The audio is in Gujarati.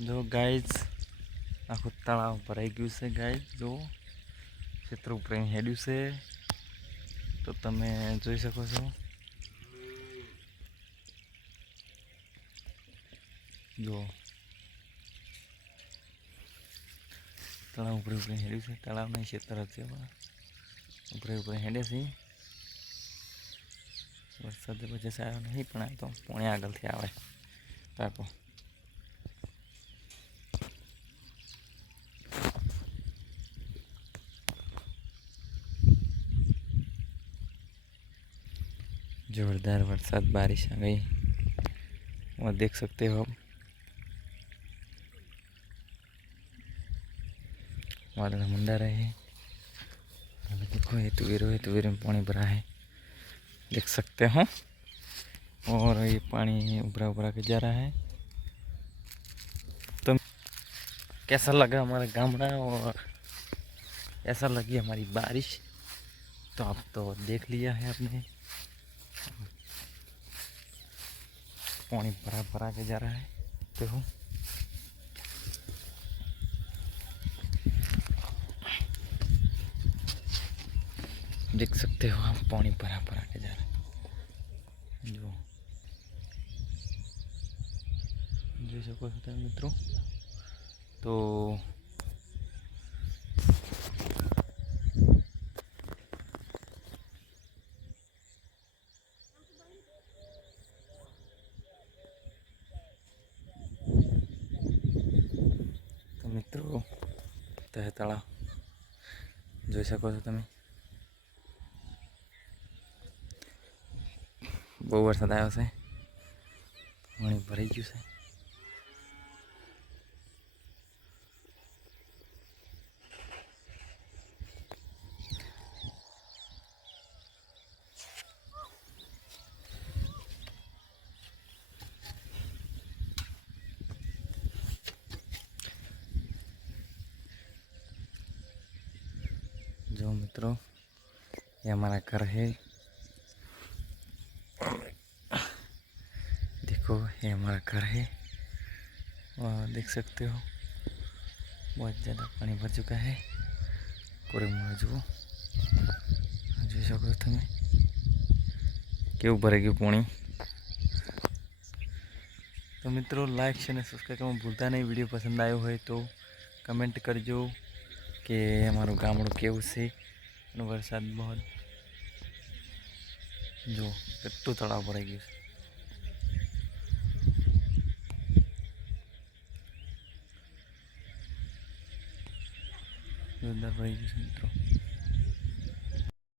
જો ગાઈઝ આખું તળાવ ભરાઈ ગયું છે ગાઈઝ જો. ક્ષેત્ર ઉપર હેડ્યું છે. તો તમે જોઈ શકો છો. જો. તળાવ ઉપર ઉપર હેડ્યું છે. તળાવ નહીં ક્ષેત્ર છે ઉપર ઉપર હેડે છે. વરસાદ પછી આવ્યો નહીં, પણ આ તો પોણે આગળથી આવે. પાકો जोरदार बरसात बारिश आ गई। और देख सकते हो आप। वादल मुंडा रहे देखो ये तुवेर है तुवेर में पानी भरा है। देख सकते हो। और ये पानी उभरा उभरा के जा रहा है। तो कैसा लगा हमारा गामड़ा और ऐसा लगी हमारी बारिश? तो आप तो देख लिया है आपने। पानी भरा भरा के जा रहा है। देखो। देख सकते हो आप, पानी भरा भरा के जा रहा है। जो जैसे कोई होता है मित्रों। तो તહે તળાવ જોઈ શકો છો તમે બહુ વરસાદ આવ્યો છે પાણી ભરાઈ ગયું છે जो मित्रों ये हमारा घर है देखो ये हमारा घर है और देख सकते हो बहुत ज़्यादा पानी भर चुका है पूरे मुँह જુઓ જોઈ શકો છો તમે કેવું ભરાઈ ગયું પાણી તો મિત્રો લાઈક છે અને સબસ્ક્રાઈબ કરવાનું ભૂલતા નહીં વિડીયો પસંદ આવ્યો હોય તો કમેન્ટ કરજો કે અમારું ગામડું કેવું છે? અને વરસાદ બહુ જો, કેટલું તળાવ ભરાઈ ગયું છે. જોરદાર ભરાઈ ગયું છે મિત્રો.